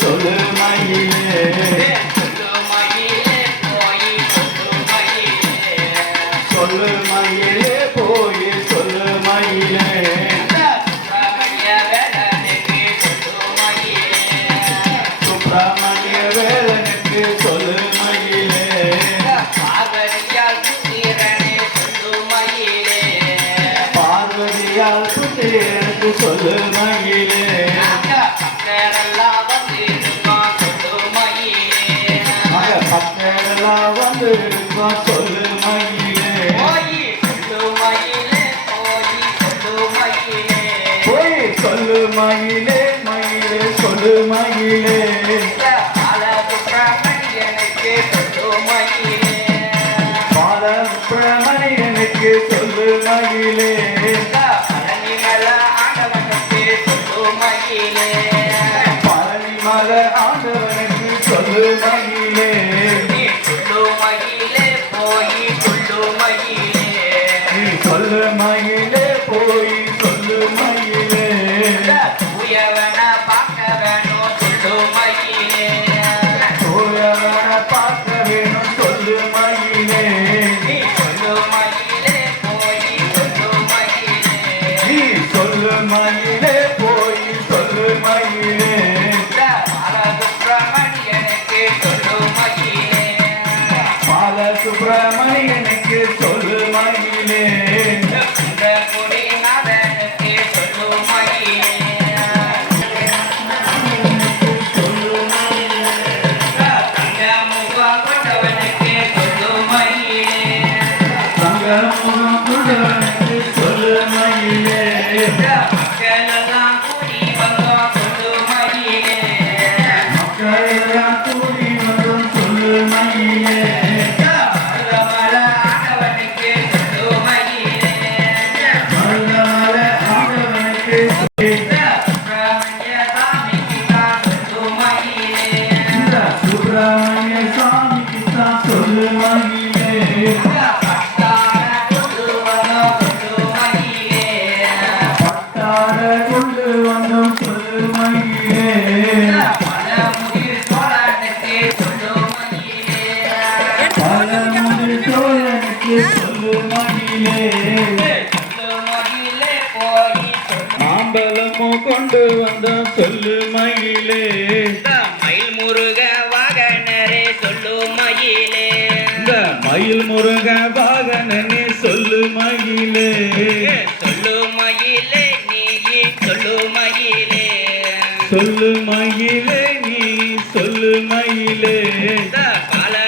சொல்லு மயிலே சொல்லு மயிலே போய் சொல்லு மயிலே சுப்பிரமணிய வேலனுக்கு சொல்லு மயிலே பார்வதியால் புத்திரனுக்கு சொல்லு மயிலே பக்தரெல்லாம் வந்து இருக்கோம் சொல்லு மயிலே போய் சொல்லு மயிலே மயிலே சொல்லு மயிலே பாலசுப்பிரமணியனுக்கு சொல்லு மயிலே பழனிமல ஆண்டவனுக்கு சொல்லு மயிலே சொல்லு மயிலே போய் சொல்லு மயிலே பார்க்க வேணும் சொல்லு மயிலே பார்க்க வேணும் சொல்லு மயிலே சொல்லு மயிலே போய் சொல்லு மயிலே நீ சொல்லு மயிலே போய் சொல்லு மயிலே பாலசுப்பிரமணியனுக்கு சொல்லு மயிலே பாலசுப்பிரமணியனுக்கு சொல்லு மயிலே குடிநாதனுக்கு சொல்லு மயிலே தங்கமுகம் கொண்டவனுக்கு சொல்லு மயிலே சங்கமுகம் கொண்டவனுக்கு சொல்லு மயிலே மக்களெல்லாம் கூடி வந்தோம் சொல்லு மயிலே மக்களெல்லாம் கூடி வந்தோம் சொல்லு மயிலே ஆண்டவனுக்கு சொல்லு மயிலே மல்லமல ஆண்டவனுக்கு சுப்பிரமணிய சாமிக்கு தான் சொல்லு மயிலே சுப்பிரமணிய சாமிக்கு தான் சொல்லு மயிலே பட்டார கொண்டு வந்தோம் சொல்லு மயிலே பட்டார கொண்டு வந்தோம் சொல்லு மயிலே பழமுதிர் சோழனுக்கு சொல்லு மயிலே பழமுதிர் சோழனுக்கு சொல்லு மயிலே சொல்லு மயிலே போய் சொல்லு மாம்பழமோ கொண்டு வந்தோம் சொல்லு மயிலே மயில் முருக வாகனரே சொல்லு மயிலே இந்த மயில் முருக வாகனனே சொல்லு மயிலே சொல்லு மயிலே நீ சொல்லு மயிலே சொல்லு மயிலே நீ சொல்லு மயிலே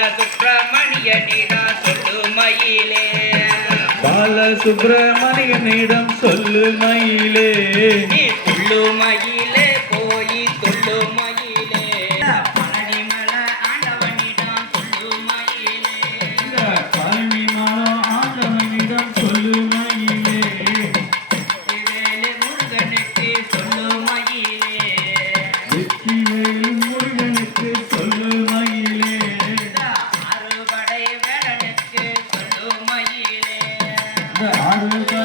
பாலசுப்பிரமணியனிடம் சொல்லு மயிலே பாலசுப்பிரமணியனிடம் சொல்லு மயிலே நீ சொல்லு மயிலே போய் சொல்லு மயிலே பழனிமல ஆண்டவனிடம் சொல்லு மயிலே பழனிமலம் ஆண்டவனிடம் சொல்லு மயிலே வேலு முருகனுக்கு சொல்லு மயிலே வெற்றிவேல் முருகனுக்கு சொல்லு மயிலே அறுபடை வேடனுக்கு சொல்லு மயிலே அறுபடை